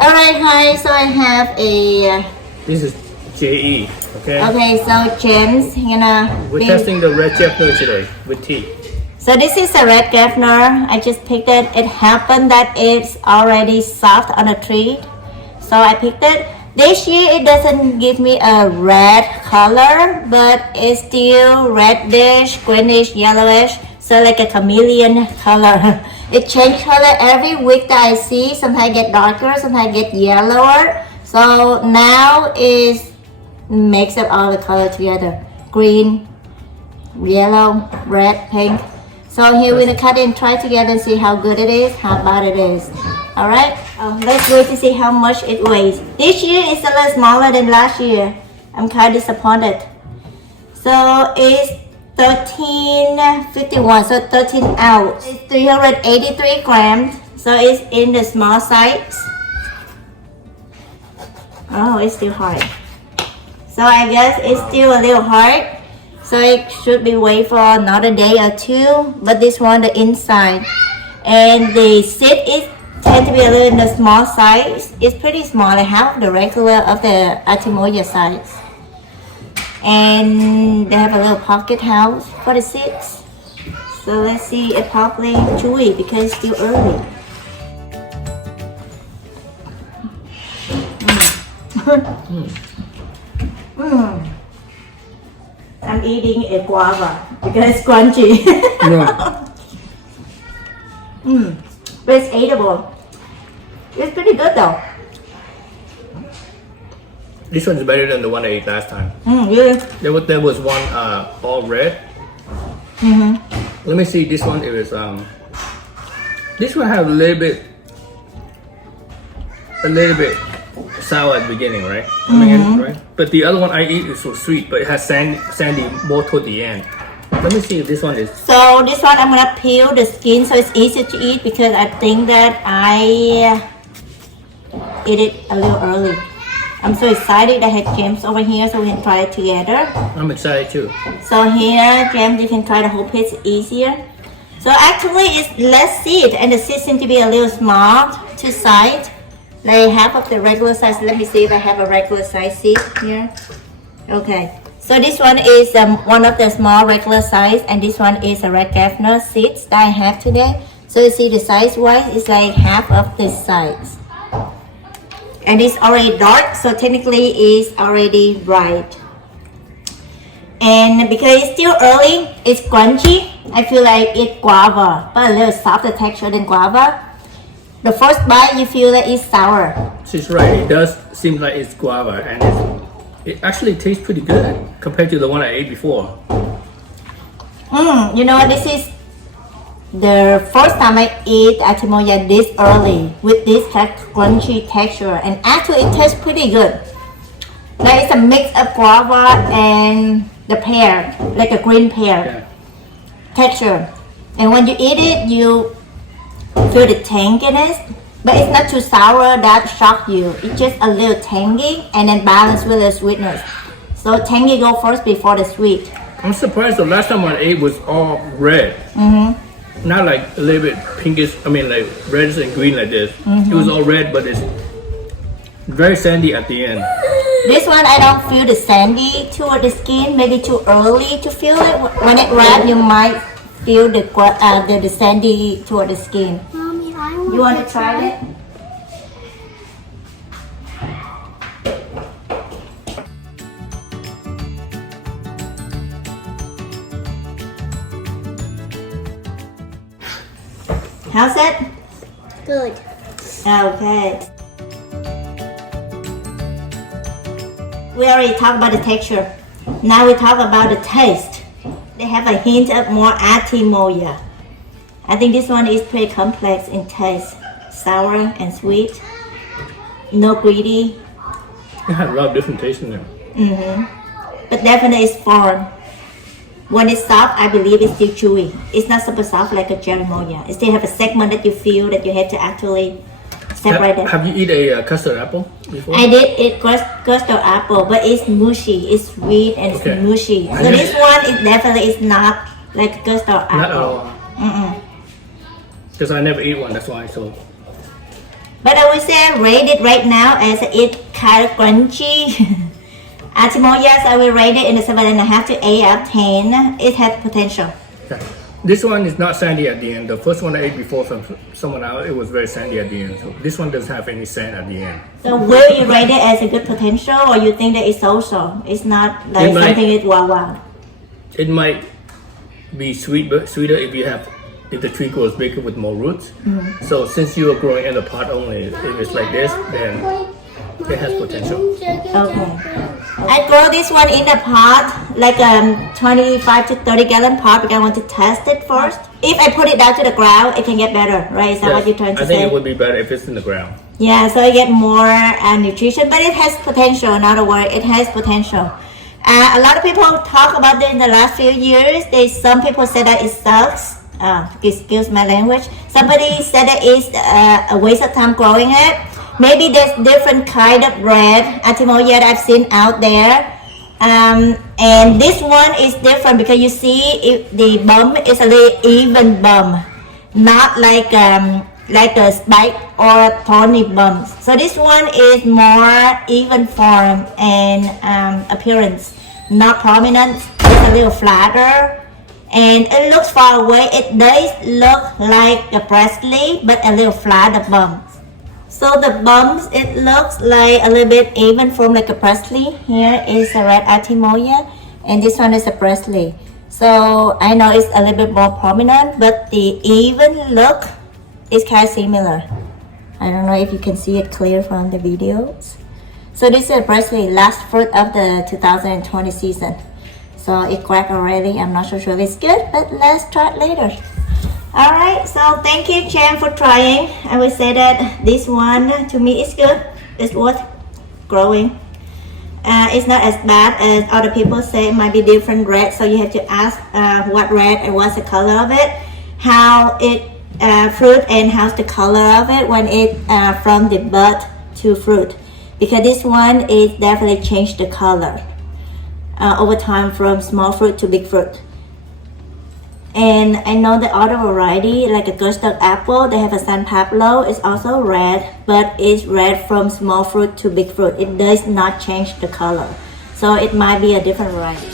Alright, hi. So I have a. This is JE, okay? Okay, so James, We're testing the red Geffner today with tea. So this is a red Geffner. I just picked it. It happened that it's already soft on a tree, so I picked it. This year it doesn't give me a red color, but it's still reddish, greenish, yellowish, so like a chameleon color. It changes color every week that I see. Sometimes I get darker, sometimes I get yellower. So now it makes up all the color together. Green, yellow, red, pink. So here we're gonna cut it and try together and see how good it is, how bad it is. Alright, let's wait to see how much it weighs. This year it's a little smaller than last year. I'm kind of disappointed. So it's 1351, so 13 ounce. It's 383 grams, so it's in the small size. Oh, it's still hard. So I guess it's still a little hard. So it should be wait for another day or two. But this one, the inside. And the seed is tend to be a little in the small size. It's pretty small, like half the regular of the Atemoya size. And they have a little pocket house for the seeds. So let's see, it's probably chewy because it's still early. I'm eating a guava because it's crunchy. But it's eatable. It's pretty good though. This one's better than the one I ate last time. Really? There was one all red. Let me see, this one, it was this one had a little bit sour at the beginning, right? Right? But the other one I eat is so sweet, but it has sandy more toward the end. Let me see if this one is. So this one I'm gonna peel the skin so it's easy to eat because I think that I ate it a little early. I'm so excited that I had James over here so we can try it together. I'm excited too. So here, James, you can try the whole piece easier. So actually it's less seed and the seed seem to be a little small to size. Like half of the regular size. Let me see if I have a regular size seed here. Okay. So this one is one of the small regular size and this one is a red Geffner seeds that I have today. So you see the size wise is like half of this size. And it's already dark, so technically it's already right. And because it's still early, it's crunchy. I feel like it's guava, but a little softer texture than guava. The first bite, you feel that it's sour. She's right, it does seem like it's guava and it actually tastes pretty good compared to the one I ate before. You know, this is the first time I eat Atemoya this early with this crunchy texture, and actually it tastes pretty good. Like it's a mix of guava and the pear, like a green pear texture. And when you eat it, you feel the tanginess, but it's not too sour that shock you. It's just a little tangy and then balanced with the sweetness. So tangy go first before the sweet. I'm surprised the last time I ate was all red. Not like a little bit pinkish, like reddish and green like this. It was all red, but it's very sandy at the end. This one I don't feel the sandy toward the skin, maybe too early to feel it. When it wraps, you might feel the sandy toward the skin. Mommy, You want to try it? How's it? Good. Okay. We already talked about the texture. Now we talk about the taste. They have a hint of more Atemoya. I think this one is pretty complex in taste. Sour and sweet. No greedy. It had a lot of different tastes in there. But definitely it's firm. When it's soft, I believe it's still chewy. It's not super soft like a Atemoya. It still have a segment that you feel that you have to actually separate it. Have you eaten a custard apple before? I did eat custard apple, but it's mushy. It's sweet and it's mushy. So this one is definitely is not like custard apple. Not at all. Because I never eat one, that's why. So But I would say I rate it right now as it's kind of crunchy. Atemoyas, I will rate it in a 7.5 to 8 out of 10. It has potential. Okay. This one is not sandy at the end. The first one I ate before from someone else, it was very sandy at the end. So this one doesn't have any sand at the end. So will you rate it as a good potential, or you think that it's so-so? It's not like something it's wow. It might be sweeter if the tree grows bigger with more roots. So since you are growing in the pot only, if it's like this, then it has potential. Okay. I grow this one in a pot, like 25 to 30 gallon pot, because I want to test it first. If I put it down to the ground, it can get better, right? Is that what you're trying to say? I think it would be better if it's in the ground. Yeah, so I get more nutrition, but it has potential. In other words, it has potential. A lot of people talk about it in the last few years. Some people say that it sucks. Excuse my language. Somebody said that it's a waste of time growing it. Maybe there's different kind of red Atemoya that I've seen out there. And this one is different because you see the bump is a little even bump, not like a spike or thorny bumps. So this one is more even form and appearance, not prominent. It's a little flatter. And it looks far away. It does look like a Presley, but a little flatter bumps. So the bumps, it looks like a little bit even from like a Presley. Here is a red Atemoya, and this one is a Presley. So I know it's a little bit more prominent, but the even look is kind of similar. I don't know if you can see it clear from the videos. So this is a Presley, last fruit of the 2020 season. So it cracked already. I'm not so sure if it's good, but let's try it later. Alright, so thank you, Chan, for trying. I would say that this one to me is good. It's worth growing. It's not as bad as other people say. It might be different red, so you have to ask what red and what's the color of it, how it fruit, and how's the color of it when it from the bud to fruit. Because this one is definitely changed the color over time from small fruit to big fruit. And I know the other variety, like a Geffner apple, they have a San Pablo, it's also red, but it's red from small fruit to big fruit. It does not change the color. So it might be a different variety.